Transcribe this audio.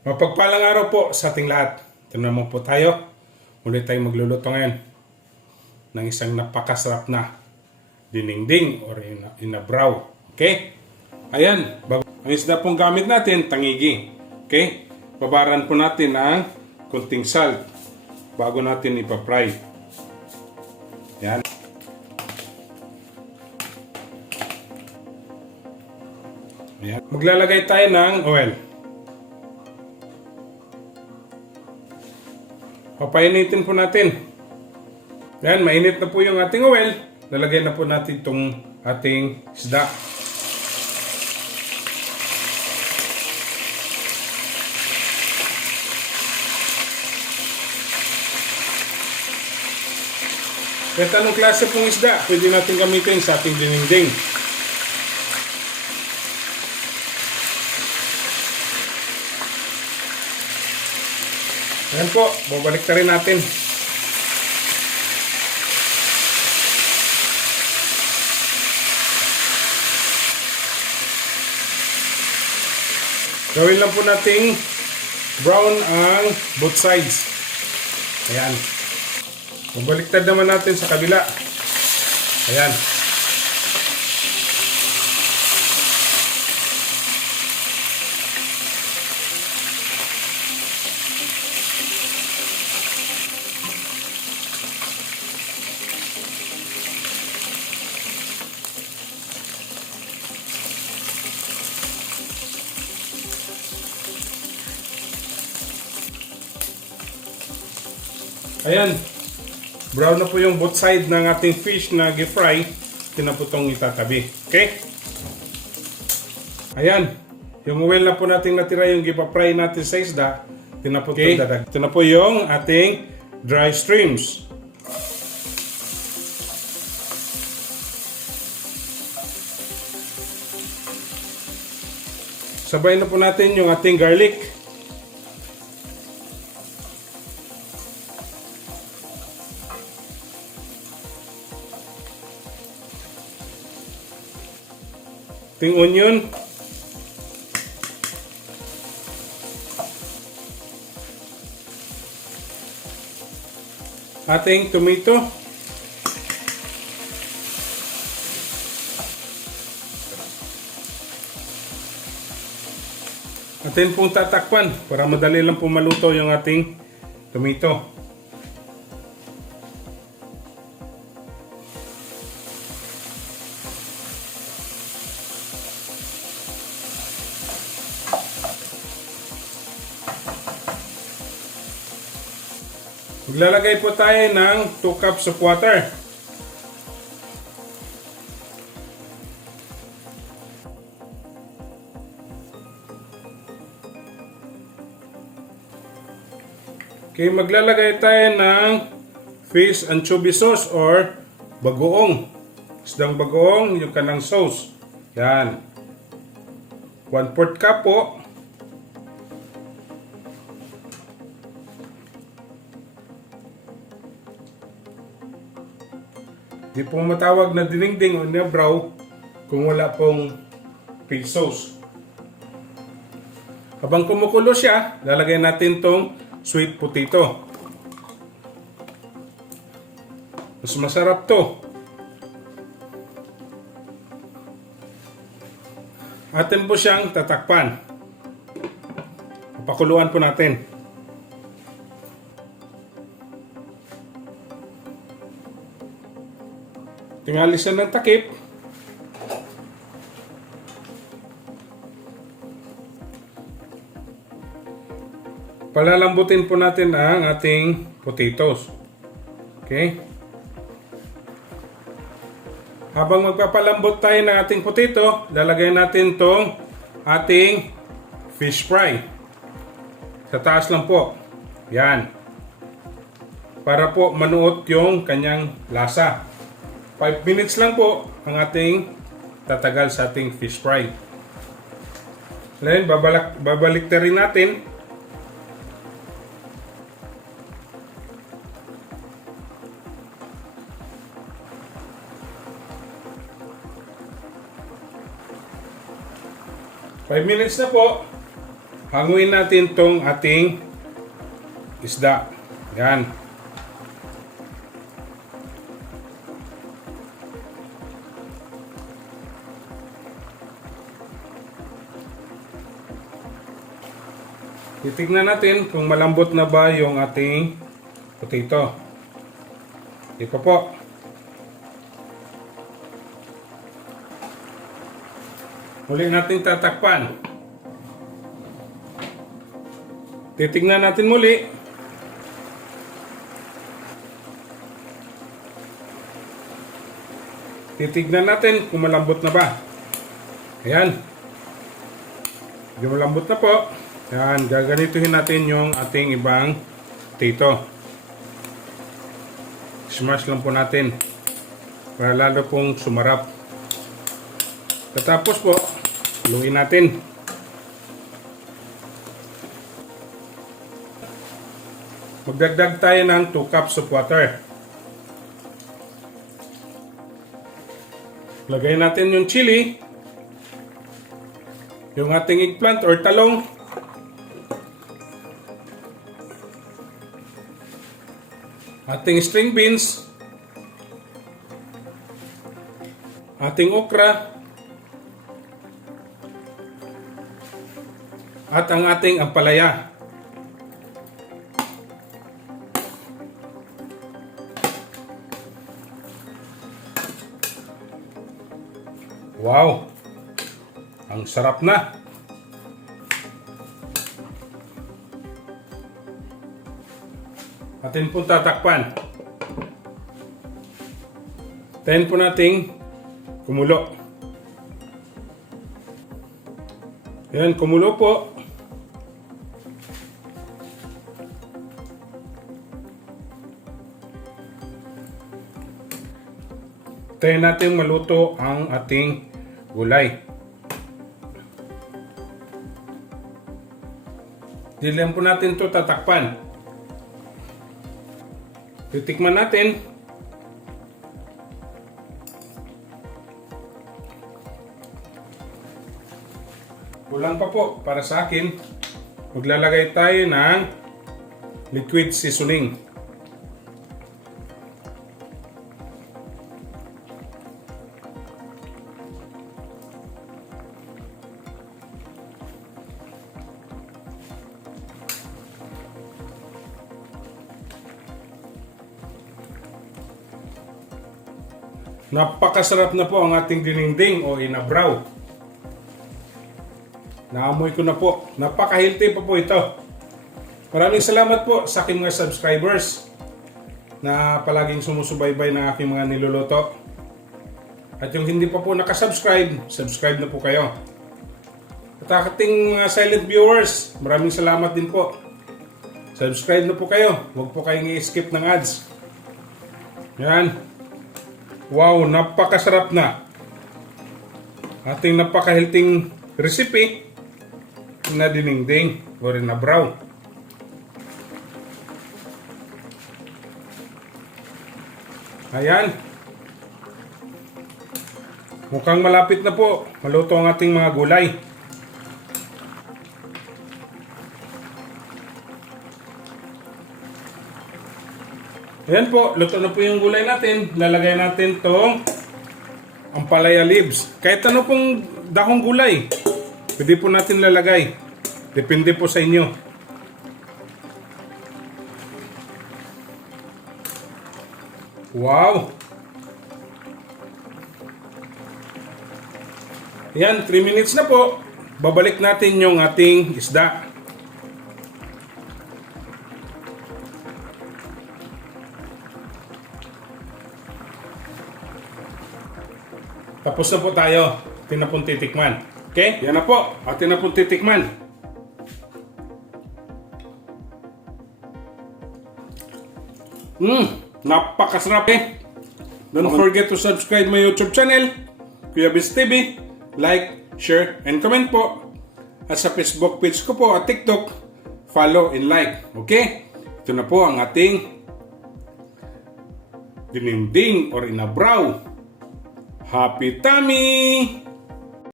Mapagpalang araw po sa ating lahat. Ito naman po tayo. Muli tayong magluluto ngayon ng isang napakasarap na dinengdeng or inabraw. Okay? Ayan. Ang isda pong gamit natin, tangigi. Okay? Babaran po natin ang kunting salt bago natin ipapry. Ayan. Ayan. Maglalagay tayo ng oil. Papainitin po natin. Yan, mainit na po yung ating oil. Lalagay na po natin itong ating isda. Kahit anong klase pong isda, pwede natin gamitin sa ating dinengdeng. Ayan po, babalik na rin natin. Gawin lang po nating brown ang both sides. Ayan. Babaliktad naman natin sa kabila. Ayan. Ayan, brown na po yung both side ng ating fish na gi-fry. Ito na po itong itatabi. Okay? Ayan, yung oil na po nating natira yung gi-fry natin sa isda. Ito na po itong dadag. Ito na po yung ating dry streams. Sabay na po natin yung ating garlic. Ating onion. Ating tomato. Atin pong tatakpan para madali lang po maluto yung ating tomato. Maglalagay po tayo ng 2 cups of water. Okay, maglalagay tayo ng fish anchovy sauce or bagoong. Isdang bagoong, yung kanang sauce. Yan. 1/4 cup po. Di po matawag na dinengdeng o inabraw kung wala pong fish sauce. Habang kumukulo siya, lalagay natin tong sweet potato. Mas masarap to. Atin po siyang tatakpan. Papakuluan po natin. Tingalisan ng takip. Palalambutin po natin ang ating potatoes. Okay? Habang magpapalambot tayo ng ating potato, lalagay natin tong ating fish fry. Sa taas lang po. Yan. Para po manuot yung kanyang lasa. 5 minutes lang po ang ating tatagal sa ating fish fry. Ngayon, babalik na rin natin. Five minutes na po. hanguin natin tong ating isda. Yan. Titignan natin kung malambot na ba yung ating potato. Ito po. Muli natin tatakpan. Titignan natin muli. Titignan natin kung malambot na ba. Ayan. Yung malambot na po. Yan, gaganituhin natin yung ating ibang potato. Smash lang po natin para lalo pong sumarap. Katapos po, haluin natin. Magdagdag tayo ng 2 cups of water. Lagay natin yung chili, yung ating eggplant or talong, ating string beans, ating okra, at ang ating ampalaya. Wow! Ang sarap na! Atin po tatakpan. Tayin po nating kumulo. Yan, kumulo po. Tayin natin maluto ang ating gulay. Dilan po natin ito tatakpan. Titikman natin. Kulang pa po para sa akin. Maglalagay tayo ng liquid seasoning. Napakasarap na po ang ating dininding o inabraw. Naamoy ko na po. Napaka-healthy pa po ito. Maraming salamat po sa aking mga subscribers na palaging sumusubaybay ng aking mga niluluto. At yung hindi pa po nakasubscribe, subscribe na po kayo. At ating mga silent viewers, maraming salamat din po. Subscribe na po kayo. Huwag po kayong i-skip ng ads. Yan. Wow, napakasarap na. Ating napaka-healthy recipe na dininding o rin na brown. Ayan. Mukhang malapit na po. Maluto ang ating mga gulay. Ayan po, luto na po yung gulay natin. Lalagay natin tong ampalaya leaves. Kahit ano pong dahong gulay, pwede po natin lalagay. Depende po sa inyo. Wow! Ayan, 3 minutes na po. Babalik natin yung ating isda. Tapos na po tayo. Atin na pong titikman. Okay? Yan na po. Atin na pong titikman. Napakasarap eh. Don't forget to subscribe my YouTube channel, Kuya Biz TV. Like, share, and comment po. At sa Facebook page ko po at TikTok, follow and like. Okay? Ito na po ang ating dininding or inabraw. Happy tummy!